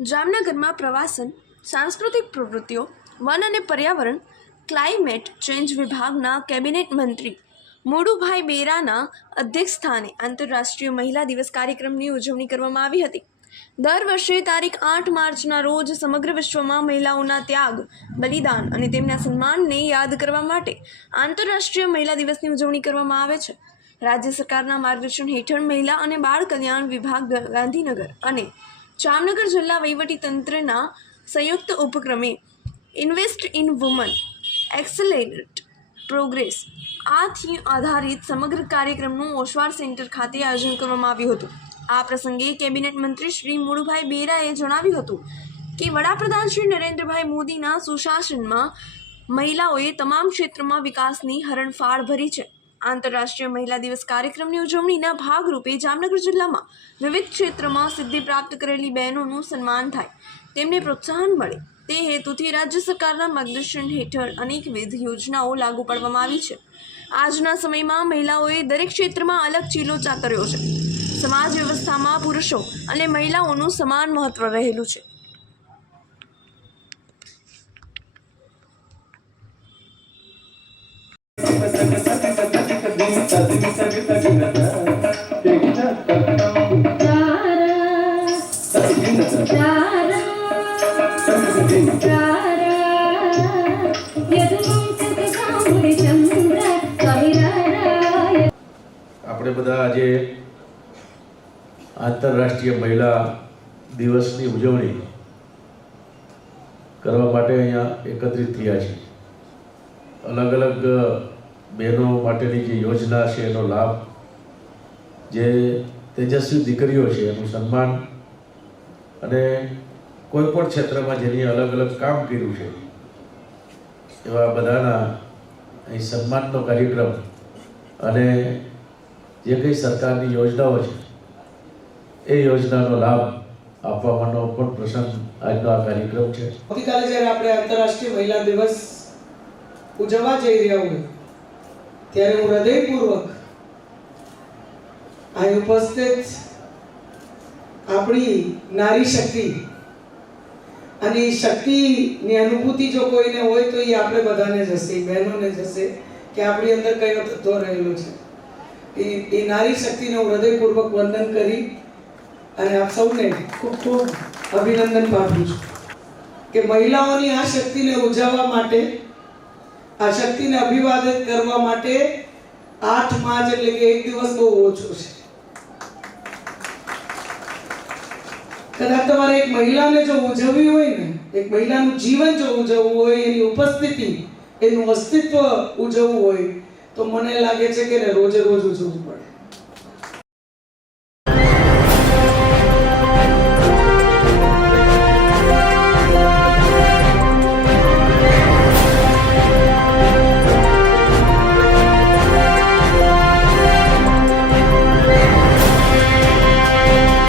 જામનગરમાં પ્રવાસન, સાંસ્કૃતિક પ્રવૃત્તિઓ, વન અને પર્યાવરણ, ક્લાઇમેટ ચેન્જ વિભાગના કેબિનેટ મંત્રી મોડુભાઈ બેરાના અધ્યક્ષસ્થાને આંતરરાષ્ટ્રીય મહિલા દિવસ કાર્યક્રમની ઉજવણી કરવામાં આવી હતી. દર વર્ષે તારીખ આઠ માર્ચના રોજ સમગ્ર વિશ્વમાં મહિલાઓના ત્યાગ, બલિદાન અને તેમના સન્માનને યાદ કરવા માટે આંતરરાષ્ટ્રીય મહિલા દિવસની ઉજવણી કરવામાં આવે છે. રાજ્ય સરકારના માર્ગદર્શન હેઠળ મહિલા અને બાળ કલ્યાણ વિભાગ ગાંધીનગર અને જામનગર જિલ્લા વહીવટીતંત્રના સંયુક્ત ઉપક્રમે invest in women accelerate progress આ થીમ આધારિત સમગ્ર કાર્યક્રમનું ઓશવાર સેન્ટર ખાતે આયોજન કરવામાં આવ્યું હતું. આ પ્રસંગે કેબિનેટ મંત્રી શ્રી મુળુભાઈ બેરાએ જણાવ્યું હતું કે વડાપ્રધાન શ્રી નરેન્દ્રભાઈ મોદીના સુશાસનમાં મહિલાઓએ તમામ ક્ષેત્રમાં વિકાસની હરણફાળ ભરી છે. આંતરરાષ્ટ્રીય મહિલા દિવસ કાર્યક્રમની ઉજવણીના ભાગરૂપે જામનગર જિલ્લામાં વિવિધ ક્ષેત્રમાં સિદ્ધિ પ્રાપ્ત કરેલી બહેનોનું સન્માન થાય. તેમને પ્રોત્સાહન મળે. તે હેતુથી રાજ્ય સરકારના માર્ગદર્શન હેઠળ અનેકવિધ યોજનાઓ લાગુ પાડવામાં આવી છે. આજના સમયમાં મહિલાઓએ દરેક ક્ષેત્રમાં અલગ ચીલો ચાતર્યો છે. સમાજ વ્યવસ્થામાં પુરુષો અને મહિલાઓનું સમાન મહત્વ રહેલું છે. આપણે બધા આજે આંતરરાષ્ટ્રીય મહિલા દિવસની ઉજવણી કરવા માટે અહીંયા એકત્રિત થયા છીએ. અલગ અલગ બહેનો માટેની જે યોજના છે, એનો લાભ, જે તેજસ્વી દીકરીઓ છે, એનું સન્માન અને કોઈ પણ ક્ષેત્રમાં જેની અલગ અલગ કામ કર્યું છે, એવા બધાના અહીં સન્માનનો કાર્યક્રમ અને જે કંઈ સરકારની યોજનાઓ છે, એ યોજનાનો લાભ આપવાનો પણ પ્રસંગ આજનો આ કાર્યક્રમ છે. આવતીકાલે જ્યારે આપણે આંતરરાષ્ટ્રીય મહિલા દિવસ ઉજવવા જઈ રહ્યા હોય ત્યારે હું હૃદયપૂર્વક અહીં ઉપસ્થિત આપણી નારી શક્તિ અને શક્તિની અનુભૂતિ જો કોઈને હોય તો એ આપણે બધાને જશે બહેનોને જશે કે આપણી અંદર કયો તત્વ રહેલો છે. એ એ નારી શક્તિને હું હૃદયપૂર્વક વંદન કરી અને આપ સૌને ખૂબ ખૂબ અભિનંદન પાઠવું છું કે મહિલાઓની આ શક્તિને ઉજાવવા માટે આ શક્તિને અભિવાદિત કરવા માટે આઠ માર્ચ એટલે કે એક દિવસ બહુ ઓછો છે. કદાચ તમારે એક મહિલાને જો ઉજવવી હોય ને, એક મહિલાનું જીવન જો ઉજવવું હોય, એની ઉપસ્થિતિ, એનું અસ્તિત્વ ઉજવવું હોય, તો મને લાગે છે કે રોજે રોજ ઉજવવું પડે.